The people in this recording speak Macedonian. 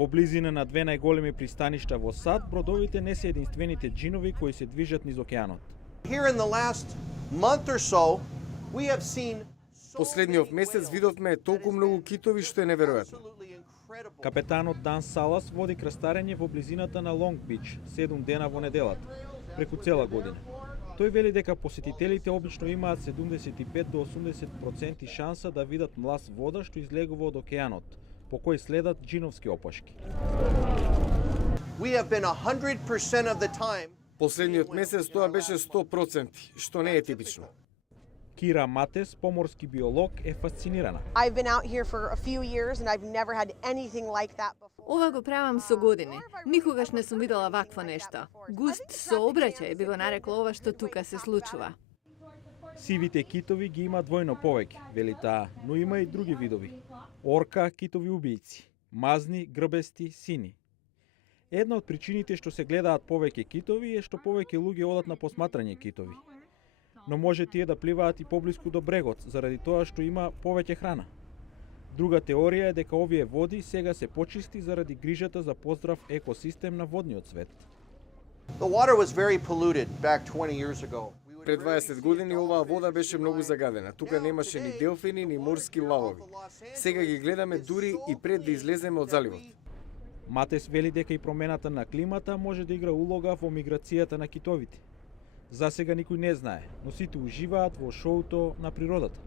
Во близина на две најголеми пристаништа во САД, бродовите не се единствените джинови кои се движат низ океанот. Here in the last month or so, we have seen Последниот месец видовме толку многу китови што е неверојатно. Капетанот Дан Салас води крстарење во близината на Лонг Бич 7 дена во неделата, преку цела година. Тој вели дека посетителите обично имаат 75 до 80% шанса да видат млас вода што излегува од океанот, по кој следат джиновски опашки. We have been 100% of the time. Последниот месец тоа беше 100%, што не е типично. Кира Матес, поморски биолог, е фасцинирана. I've been out here for a few years and I've never had anything like that before. Ова го правам со години. Никогаш не сум видела вакво нешто. Густ сообраќај би го нарекло ова што тука се случува. Сивите китови ги има двојно повеќе, вели таа, но има и други видови. Орка, китови убијци, мазни, грбести, сини. Една од причините што се гледаат повеќе китови е што повеќе луѓе одат на посматрање китови. Но може тие да пливаат и поблиску до брегот, заради тоа што има повеќе храна. Друга теорија е дека овие води сега се почисти заради грижата за поздрав екосистем на водниот свет. The water was very polluted back 20 years ago. Пред 20 години оваа вода беше многу загадена. Тука немаше ни делфини, ни морски лавови. Сега ги гледаме дури и пред да излеземе од заливот. Матес вели дека и промената на климата може да игра улога во миграцијата на китовите. За сега никој не знае, но сите уживаат во шоуто на природата.